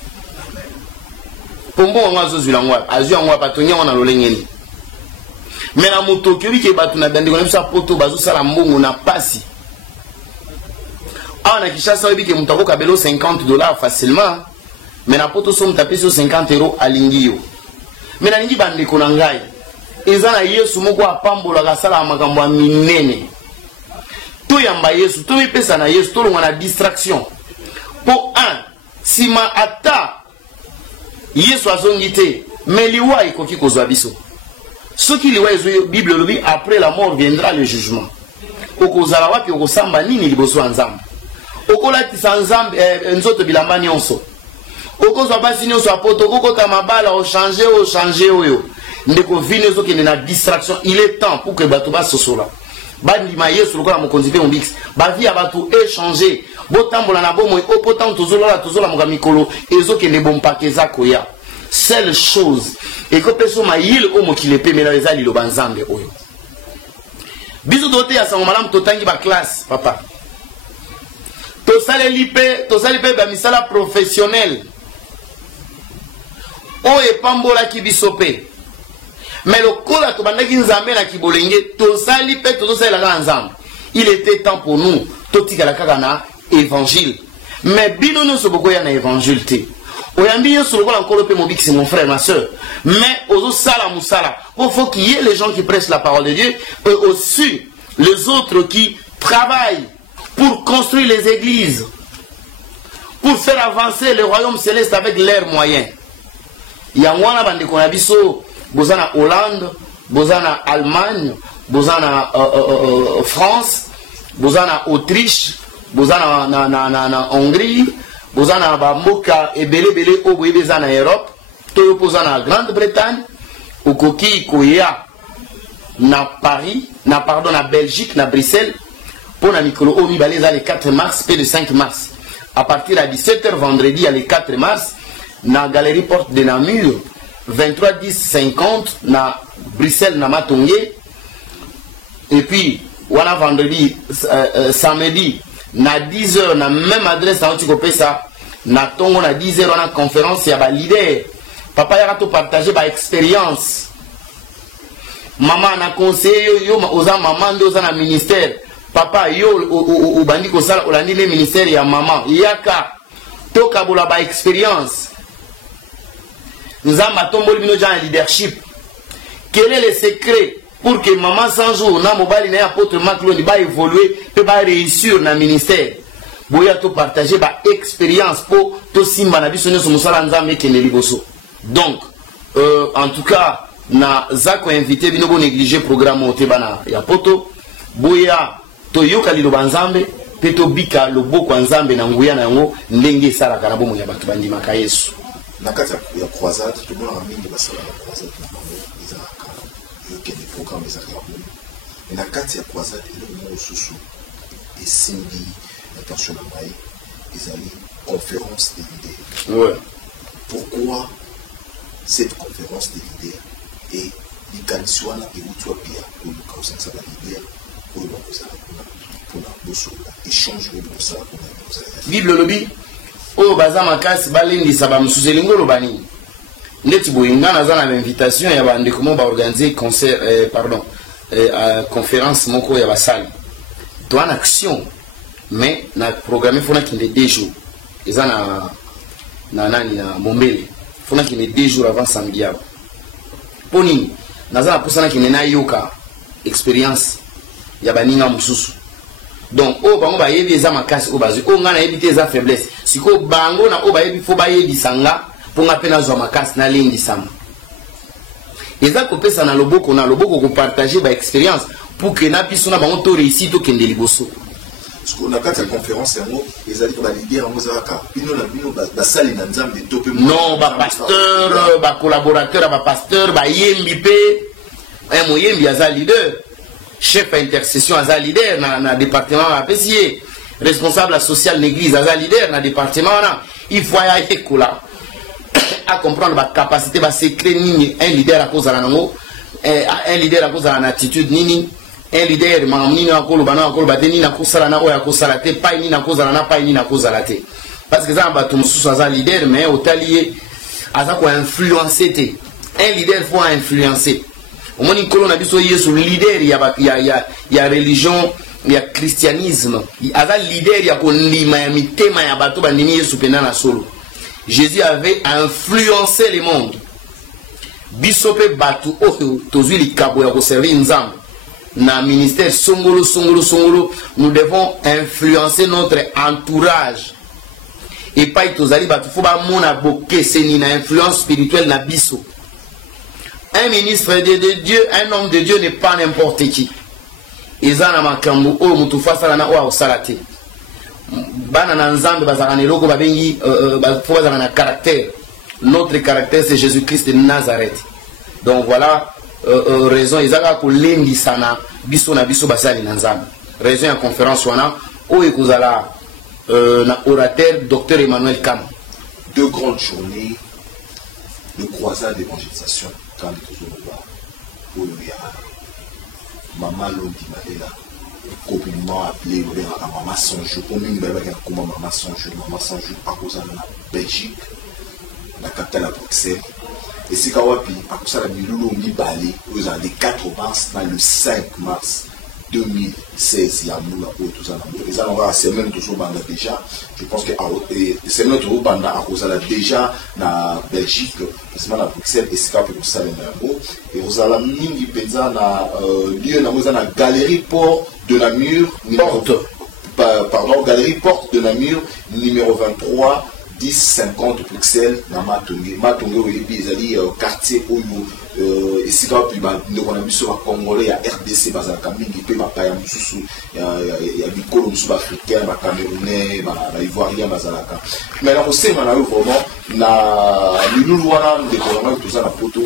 Pombo nga zozula ngwa azu ngwa patonya wana lolengeni. Mais na muto ki ke batu na bande ko na poto bazo sala mbongo na pasi. Na Kinshasa obi ke muto ko kabelo 50 $ facilement. Mais na poto so mutape so 50 € alingio. Mais na ningi bande ko na ngai. Eza na Yesu moko apambola ka sala makambo minene. To yamba Yesu to mipesa na Yesu to longa na distraction po sima ata Yesu azongite mais liwa ikoki kozwa biso soki liwa ezo Bible lobi après la mort viendra le jugement okozala wapi okosamba nini liboso nzambe okolatisa nzambe nzoto bilamba nyonso okozwa basi nyonso apoto okokota mabala o changer oyo ndeko vine ezokende na distraction. Il est temps pour que bato basosola bandima Yesu lokola mokonzi pe mbix bavi ya bato échanger botambola na bomoi opotam tozola moka mikolo ezokende bompakeza koya seule chose ekopeso mayile o mokile pe mela ezali lo banzambe oyo biso dote ya sango malamu totangi ba classe papa tosali pe ba misala professionnel o epambola ki biso pe mais lokola tobandaki nzambe na kibolenge tosali pe tozosalelaka na nzambe. Il était temps pour nous totikala kaka na évangile mais bino nyonso bokoya na évangile te oyambi nyonso lokola nkolo pe mobikisi mon frère ma soeur mais ozosala mosala faut qu'il y ait les gens qui prêchent la parole de Dieu et aussi les autres qui travaillent pour construire les églises, pour faire avancer le royaume céleste avec leurs moyens. Yangwana bandeko na biso bozana Hollande, bozana Allemagne, bozana France, bozana Autriche, bozana na Hongrie, bozana ba mboka ebele o boyebeza na Europe, to bozana Grande-Bretagne, okoki koya na Paris, na Belgique, na Bruxelles, pour la Mikolo Omi Baleza le 4 mars, puis le 5 mars. À partir de 17h vendredi, le 4 mars, na Galerie Porte de Namur, 23 10 50, na Bruxelles, na Matongé. Et puis, voilà vendredi, samedi, na 10h, na même adresse, na Otikopesa, na Tongo, na 10h, on a conférence, il y a des leaders. Papa, il y a tout partagé par expérience. Maman na conseiller yo oza maman ndoza na ministère papa yo o bandi ko sala olandi le ministère ya maman yaka toka bola ba expérience nzamba tomboli bino ja leadership. Quel est le secret pour que maman sans jour na mobali na apôtre Macloni ba évoluer peut ba réussir na ministère boya to partager ba expérience pour to simba na biso nyoso musala nzambe kene liboso. Donc en tout cas na zako invité bino bo négliger programme otebana ya poto boya to yoka lilo banzambe peto bika loboko nzambe na nguya na yango ndenge sala kana bomo ya batu bandima ka Yesu na kati ya croisade to bona mingi basala na croisade na bango ezaka yoke des programmes ezaka na kati ya croisade ile mo susu esimbi attention na mai ezali conférence des leaders. Ouais. Pourquoi cette conférence des leaders et likanisi wana eutwa pia oluka osangisa balidere oyo bakozala mpona bosola échange oyo bokosala mpona bozala bible lobi oyo baza makasi balendisa bamosusu elingi oloba nini ndeti boye nga naza na bainvitation ya bandeko mo baorganize concert conférence moko ya basali toa na action mais na programme fona kinde 2 jours eza na nani na Mombele fona kinde 2 jours avant samedi yabo poni naza posana ki nena yoka expérience ya baninga mususu donc o bango ba yebi eza makasi o bazu o ngana yebi te eza faiblesse siko bango na o ba yebi fo ba yebi sanga ponga pena zo makasi na lingi sama eza ko pesa na loboko ko partager ba expérience pour que na biso na bango to réussite to kende liboso. Parce qu'on a quatre conférences et moi les alliés comme l'idée en mozaka bino na bino ba sali na nzambe to pe non ba pasteur ba collaborateur ba pasteur ba yembi pe un moyembi aza leader chef intercession aza leader na département ba pesier responsable social l'église aza leader na département na il faut ya ekola à comprendre ba capacité ba secret nini un leader à cause de nango un leader à cause de l'attitude nini un leader mamni na kolo bana kolo bateni na kusala na oya kusala te pa ni na kozala na pa ni na kozala te parce que ça ba tout mususu aza leader mais otalié aza ko influencer te un leader faut influencer au moni kolo na biso yesu leader ya religion ya christianisme aza leader ya kondima ya mitema ya bato bandimi yesu pena na solo. Jésus avait influencé le monde bisope batu oyo tozui likabo ya ko servir nzambe na ministère songolo nous devons influencer notre entourage et pas tozali batu fo ba mona boke seni na influence spirituelle na biso. Un ministre de Dieu, un homme de Dieu n'est pas n'importe qui. Ezana makambo o mutu fasala na o salate bana na nzambe bazaka na eloko babengi fo bazaka na caractère. Notre caractère c'est Jésus-Christ de Nazareth. Donc voilà raison ezaka ko lendi sana biso na biso basali na nzambe raison ya conférence wana o ekozala na orateur Dr Emmanuel Kam. 2 grandes journées de croisade d'évangélisation quand les toujours là pour le Maman Londi Madela, compliment appelé à Maman Sanjou. Combien de bébés qui ont Maman Sanjou à cause de la Belgique, la capitale à Bruxelles. Et c'est quand à cause de la Milou Mibali, aux années 80, le 5 mars 2016, il y a tout ça. Et ça, on va semaine toujours déjà. Je pense que semaine toujours à cause de déjà la Belgique, c'est à Bruxelles, et c'est pour ça les mêmes. Et vous allez mingi penza na lieu na la galerie Port de Namur, galerie Porte de Namur, numéro 23. 10-50 Bruxelles, na Matonge. Matonge, oui, ils ont quartier où et si quand on a vu sur la Congolais, il y a RDC, il y a des colons sud-africains, des Camerounais, des Ivoiriens, mais là, on sait vraiment, tout ça, la photo.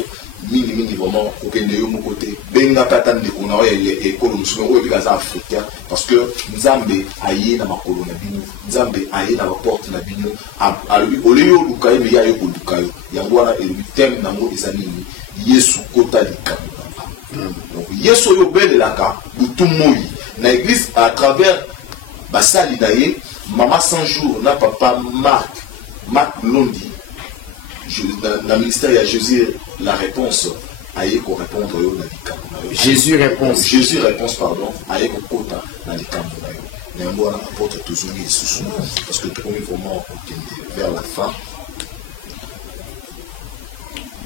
Mini vraiment aucun de mon côté benga patane de qu'on aurait les colons sur les gaz africains parce que Nzambe aïe na makolo na bino Nzambe aïe na porte na bino a lui oleo lukayo mais ya yo lukayo yangwana et le thème na mo ezanini Yesu kota likamba donc Yesu yo bele laka butumoi na église à travers basali daye Maman Sanjou na papa Marc Londi dans le ministère, il y a Jésus, la réponse, aïe qu'on répondre Jésus réponse. Jésus réponse, pardon, aïe qu'on kota dans les camps. Mais on apporte toujours les sous parce que pour nous, vraiment, vers la fin.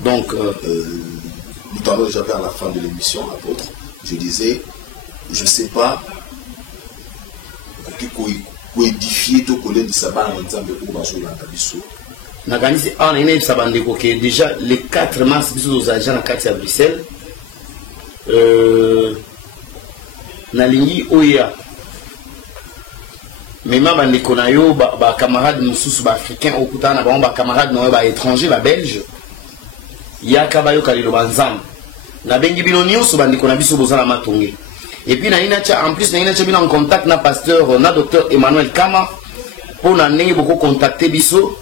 Donc, nous parlons déjà vers la fin de l'émission, apôtre. Je disais, je ne sais pas, pour édifier tout collègue de Sabah en disant, mais où va jouer l'antabisso. Déjà le 4 mars, nous sommes agents à Bruxelles. Nalingi Oya. Mais ma bande konayo ba camarades mususu ba africains au kutana ba camarades no ba étrangers ba belges. Ya kabayo kalilo banzam. Na bengi bino nyusu bande kona biso bozala matonge. Et puis na inacha en plus na inacha bino en contact na pasteur na docteur Emmanuel Kama pour na ndenge beaucoup contacter biso.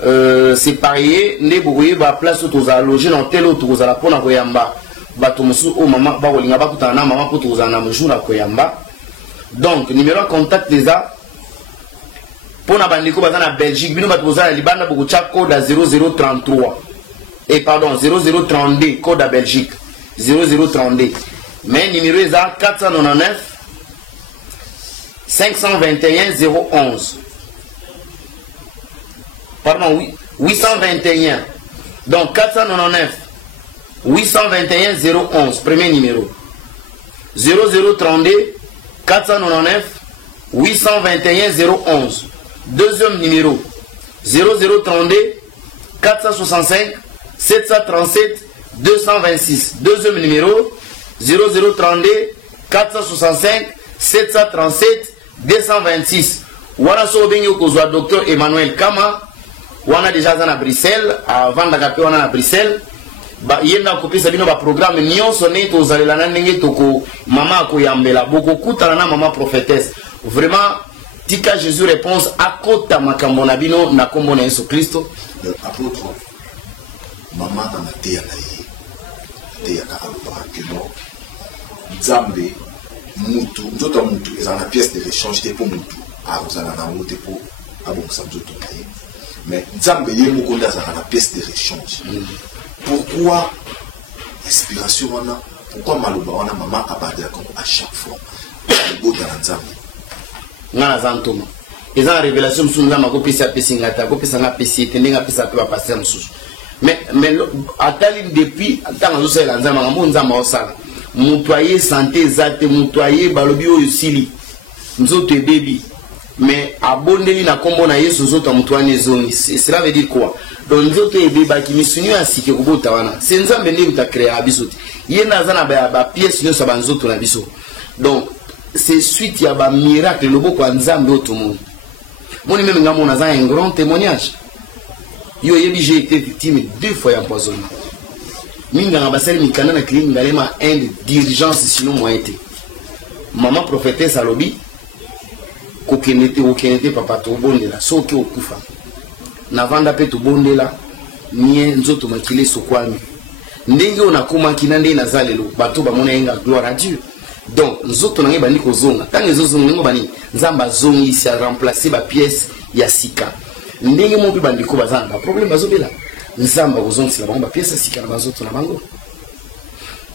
C'est pareil, ne boye ba place où tu as logé dans tel autre aux ala pona koyamba bato musu o mama ba olinga ba kutana mama pour tu na mujuna koyamba. Donc numéro de contact déjà pour na bandiko bazana Belgique bino bato bazana libanda boko cha code à 0033 et pardon 0032 code à Belgique 0032 mais numéro est 499 521 011. Pardon, oui, 821. Donc 499 821 011, premier numéro. 0032 499 821 011. Deuxième numéro. 0032 465 737 226. Deuxième numéro. 0032 465 737 226. Voilà ce que docteur Emmanuel Kama. On a déjà à Bruxelles, avant d'agapé on a à Bruxelles. Il y a un programme, nous sommes tous allés là, maman koyambela, beaucoup koutana maman prophétesse. Vraiment, tika Jésus réponse à côté de Makambonabino, na kombona Yesu Christo. Apôtre, maman dans la terre, terre que non, Nzambe, Moutou, nous autres Moutou, ils ont la pièce de l'échange pour Moutou, à vous en avez pour Abou Samzo Tokaye. Mais Nzambe Yemokonda a la pièce de réchange. Pourquoi inspiration on a? Pourquoi Maloba on a maman abadé à chaque fois? Le beau dans Nzambe. Ngana zantoma. Ils ont révélation sur Nzambe ko pesa pesingata, ko pesa na pesi tendenga pesa pe passer mususu. Mais atali depuis tant que ça Nzambe ngamo Nzambe osala. Mutoyer santé zate mutoyer balobi oyo sili. Nzoto baby. Mais abondeli na kombo na Yesu zoto mutwane zongi. Cela veut dire quoi? Donc nzoto ebeba ki misunu asike kubota wana. C'est Nzambe ndiye mtakrea abiso. Yena zana ba pièce nyo sa banzoto na biso. Donc c'est suite ya ba miracle lobo kwa Nzambe otomo. Moni même ngamo na za un grand témoignage. Yo yebi j'ai été victime 2 fois d'empoisonnement. Minga na basali mikana na clinique ngalema d'urgence sinon moi été. Maman prophétesse alobi kokenete papa to bondela soki okufa navanda pe to bondela nie nzoto makile sokwami ndenge onakoma kinande nazalelo bato bamona yenga gloire à Dieu donc nzoto nange bandi kozonga tange zozonga ngo bani nzamba zongi si remplacer ba pièce ya sika ndenge mo pe bandi ko bazanga problème bazobela nzamba kozonga si la ba pièce ya sika na bazoto na bango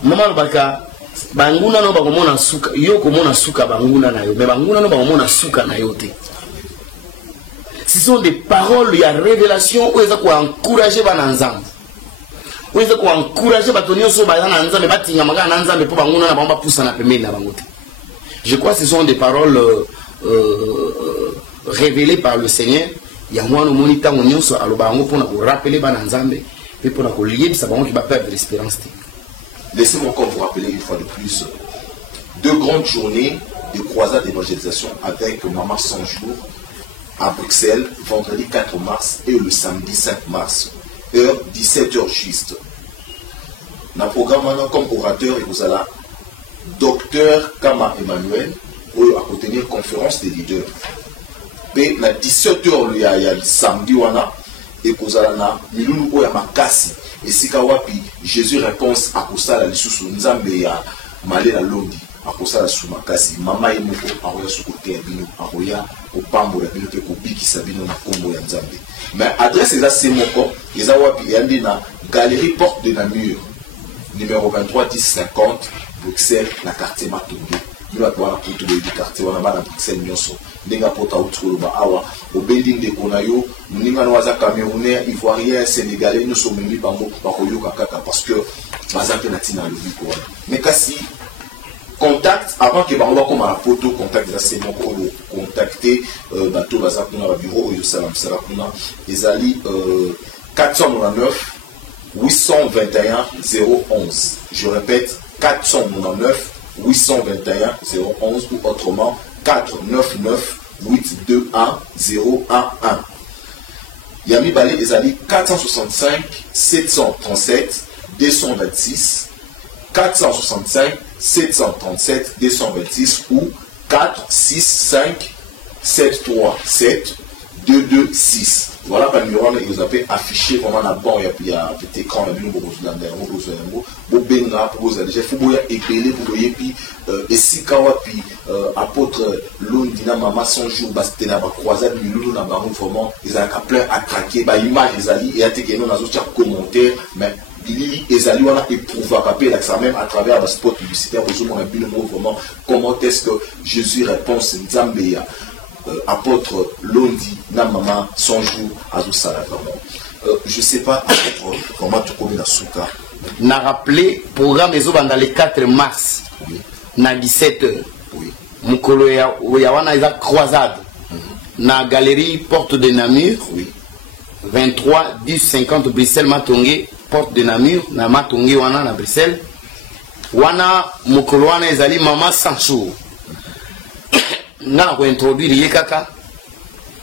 mama lobaka banguna no bakomona suka yo komona suka banguna na yo mais banguna no bakomona suka na yo te. Ce sont des paroles, il y a révélation où ils ont encouragé bana nzambe. Où ils ont encouragé batonio so bana nzambe batinga magana nzambe po banguna na bamba poussa na pembeni na bango te. Je crois que ce sont des paroles révélées par le Seigneur. Il y a moi no monita nyonso aloba bango pona ko rappeler bana nzambe pe pona ko lier ça bango qui va perdre l'espérance. Laissez-moi encore vous rappeler une fois de plus 2 grandes journées de croisade d'évangélisation avec Maman 100 jours à Bruxelles, vendredi 4 mars et le samedi 5 mars, heure 17h juste. Dans le programme, comme orateur, vous allez Docteur Kama Emmanuel, pour tenir conférence des leaders. Et à 17h, il y a le samedi, et vous allez Milulu Makasi, et si Jésus réponse à Kosala, les sous Nzambe ya Malé la Londi. Akosala sumakasi mama yemoko akoya sukote ya bino akoya opambola bino pe kobikisa bino na kombo ya Nzambe. Mais adresse eza semoko eza wapi yandi na Galerie Porte de Namur numéro 23 1050 Bruxelles na quartier Matonge. Nous avons un peu de quartier wana bana Bruxelles nyonso ndenga pota utuluba awa obendi de konayo muninga noaza Camerounais Ivoirien Sénégalais nous sommes mis bango bakoyoka kaka parce que bazate na tina le biko. Mais kasi contact avant que on va comme à la photo contact des assemblées pour contacter bateau bazar pour le bureau et salam salam ezali 499 821 011. Je répète 499 821 011 ou autrement 499 821 011. Yami Balé ezali 465 737 226 465 737 226 ou 465 737 226. Voilà par numéro que vous avez affiché vraiment la banque il y a petit écran la numéro vous l'avez vous benga pour vous déjà faut boya épeler pour boyer puis et si kawa puis apôtre Londina Maman 100 jours basté na ba croisade milulu na ba vraiment ils ont plein à craquer ba image les ali et à te que nous nazo tia commentaire mais Lili ezali wana éprouva papier là ça même à travers le spot publicitaire aux hommes vraiment comment est-ce que Jésus répond Nzambe ya apôtre Londi na Maman 100 jours à tout ça vraiment je sais pas comment tu connais la souka na rappelé programme ezo dans le 4 mars oui. Na 17h oui. Mukolo ya wana eza croisade na galerie Porte de Namur oui. 23 10 50 Bruxelles Matonge Porte de Namur na Matonge wana na Bruxelles wana mukolo wana ezali Maman 100 jours ngana ko introduire yekaka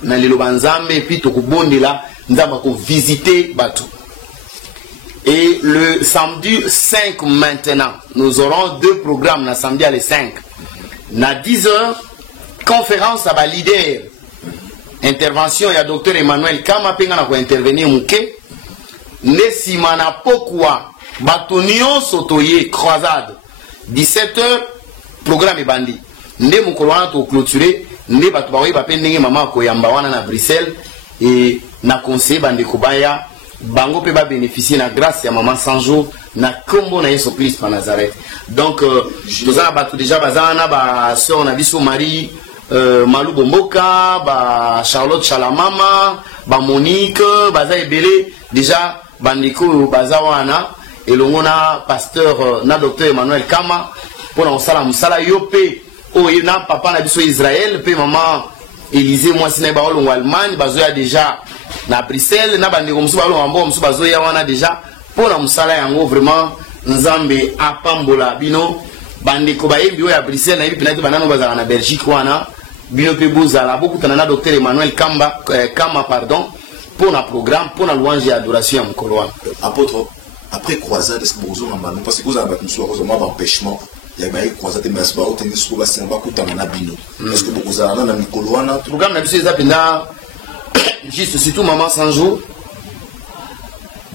na lelo banzambe puis to kubondela nzamba ko visiter bateau. Et le samedi 5 maintenant, nous aurons 2 programmes na samedi à les 5. Na 10h, conférence à ba leader. Intervention, il y a docteur Emmanuel Kama penga na ko intervenir muke. Nesima na pokwa batonio sotoye croisade. 17h, programme bandi. Nde mukolo wana to clôturer, nde batu bawe ba pendenge mama ko yamba wana na Bruxelles et na conseil bande ko baya bango pe ba bénéficier na grâce ya Maman 100 jours na kombo na Yesu Christ pa Nazareth. Donc tozana batu déjà bazana ba sœur na biso Marie Malou Bomboka, ba Charlotte Chalamama, ba Monique, baza ebele déjà bandiko baza wana elongo na pasteur na docteur Emmanuel Kama pona osala musala yope o na papa na biso Israël pe maman Élysée moi sina ba olongo Allemagne bazoya déjà na Bruxelles na bandeko musu ba olongo mbo musu bazoya wana déjà pona musala yango vraiment Nzambe apambola bino bandeko ba yembi ya Bruxelles na yebi penati banano bazala na Belgique wana bino pe bozala beaucoup tana docteur Emmanuel Kama pardon pour un programme pour la louange et adoration en Coloane. Apôtre après croisade est-ce que vous avez un parce que vous avez un empêchement il y a une croisade mais c'est pas autant que ce que c'est pas coûtant na bino est-ce que vous avez un Coloane programme na biso ezapenda juste surtout Maman 100 jours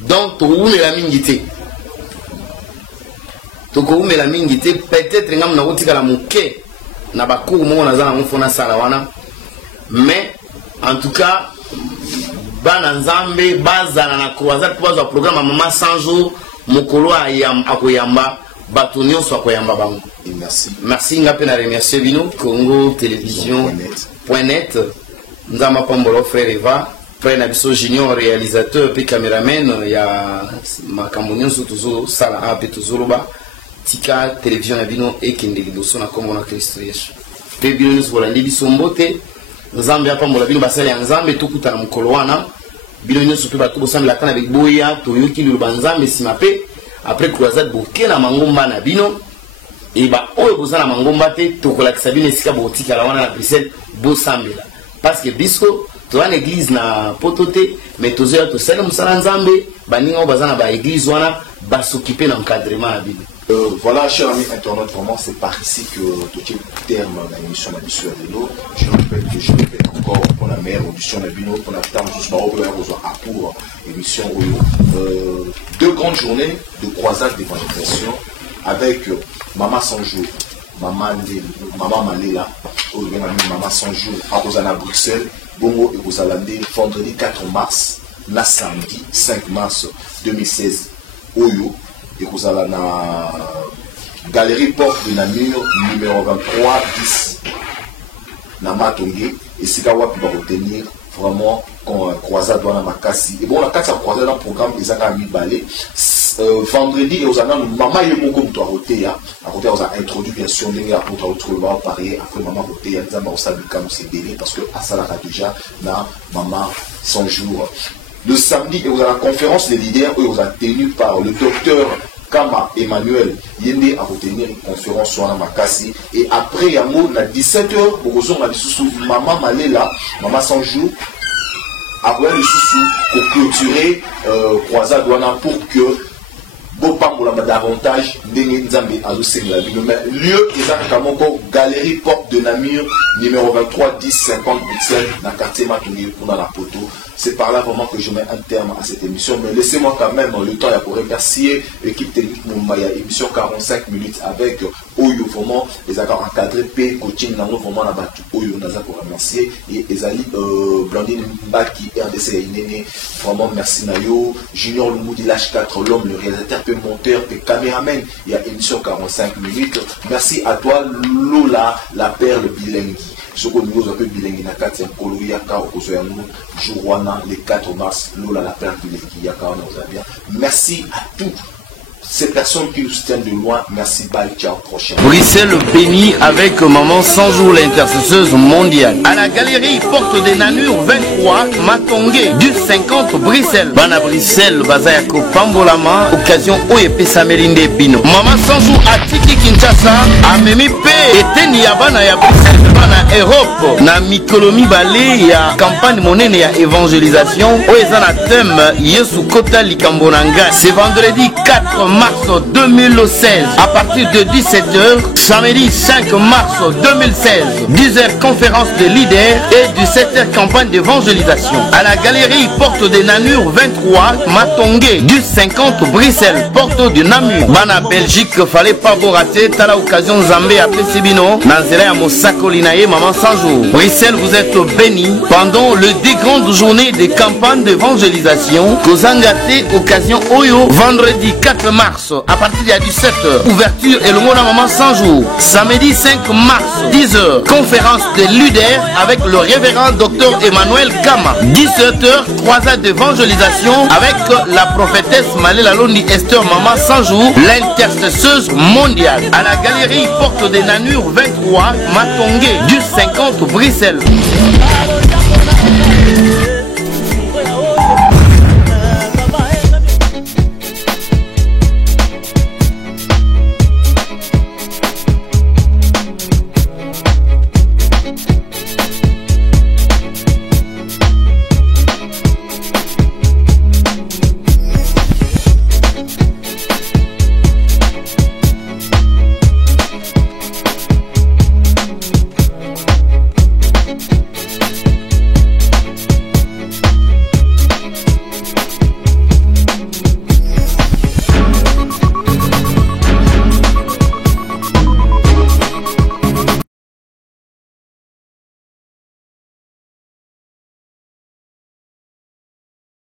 donc to une la mingité tokoumela mingi te peut-être ngam na kotikala moke na bakour moko naza nango mpo nasala wana mais en tout cas bana nzambe bazala na croisade mpo bazwa programme ya mama 100 jours mokolo akoyamba bato nyonso akoyamba bango. Merci nga mpe na remercie bino Congo Télévision.net nzamba pambolo frère Eva frère na biso junior réalisateur pe cameraman ya makambo nyonso tozosala ape tozoloba tika télévision na bino ekende liboso na kombo na Kristo Yesu pe bino nyonso bolandi biso mbote nzambe apambola bino basali ya nzambe tokutana mokolo wana bino nyonso mpe bato bosambela kana boya toyoki liloba nzambe nsima mpe après croisade boke na mangomba na bino eba oyo boza na mangomba te tokolakisa bino esika botikala wana na Bruxelles bosambela parce que biso toza na église na poto te mais tozoya tosala mosala nzambe baninga oyo baza na baéglise wana basokipe na encadrement na bino. Voilà, chers amis internautes, vraiment c'est par ici que tout terme dans l'émission d'Abissou Adelo. Je répète encore pour la meilleure audition d'Abino, pour la temps justement pour l'émission 2 grandes journées de croisade d'évangélisation avec Maman 100 jours, Maman Malela, Maman 100 jours à Rosana Bruxelles, Bongo et Rosalandé, vendredi 4 mars, la samedi 5 mars 2016, Oyo. Et vous allez na galerie Porte de Namur numéro 23 10 na Matongé et si kawa peut retenir vraiment qu'on croisade dans la Makassi et bon la carte à croisade dans le programme des amis balé vendredi et aux années maman et mon comme toi roté à côté on a introduit bien sûr les gars pour retrouver pareil après maman roté il y a des amis comme c'est délai parce que à ça là déjà na maman 100 jours. Le samedi, et vous avez la conférence des leaders où vous avez tenu par le docteur Kama Emmanuel Yende à retenir une conférence sur la Makassi. Et après, il y a à 17h, vous avez le Maman Malela, Maman 100 jours, après le sous pour clôturer croisade pour que Bopambola davantage Nzambe Azosenga. Lieu Ezakakamoko, Galerie Porte de Namur, numéro 23 10 50 Bruxelles, dans le quartier Matongé, pour la poteau. C'est par là vraiment que je mets un terme à cette émission. Mais laissez-moi quand même le temps pour remercier l'équipe technique Mumbaya. Émission 45 minutes avec Oyo, vraiment, les accords encadrés, P, coaching, vraiment là-bas, Oyo, Naza pour remercier. Et Ezali, Blandine Mbaki, RDC Inene, vraiment merci Nayo, Junior Lumoudi, l'H4, l'homme, le réalisateur, P, monteur, P, caméraman. Il y a émission 45 minutes. Merci à toi, Lola, la perle bilingue. Ce que nous avons bilingue na 4e Koloya ka okozoyango Jourwana le 4 mars Lola la perte de l'Ekiyaka on a bien. Merci à tous ces personnes qui nous soutiennent de loin. Merci, bye, ciao, prochain. Bruxelles béni avec maman 100 jours l'intercesseuse mondiale. À la galerie Porte des Nanures 23 Matongé du 50 Bruxelles. Bana Bruxelles Bazayako Pambolama occasion Oyepe Samerinde Bino. Maman 100 jours à Tiki Kinshasa a Memi P et Yabana ya Bruxelles Bana Europe na Mikolomi Balé ya campagne monene ya évangélisation Oezana thème Yesu Kota Likambonanga. C'est vendredi 4 mars 2016 à partir de 17h, samedi 5 mars 2016, 10h conférence de leaders et 17h campagne d'évangélisation. À la galerie Porte des Nanures 23 Matongé du 50 Bruxelles, Porte de Namur. Bana Belgique, fallait pas vous rater, t'as l'occasion Zambé à Pesibino, Nazéra Mosakolinaye, maman 100 jours. Bruxelles, vous êtes bénis pendant le des grandes journées de campagne d'évangélisation. Kozangate, occasion Oyo, vendredi 4 mars à partir de 17h. Ouverture et le mot maman 100 jours. Samedi 5 mars, 10h. Conférence de leaders avec le révérend docteur Emmanuel Kama. 17h, croisade d'évangélisation avec la prophétesse Malela Londi Esther Maman 100 jours, l'intercesseuse mondiale. À la galerie Porte des Nanures 23, Matongé du 50 Bruxelles.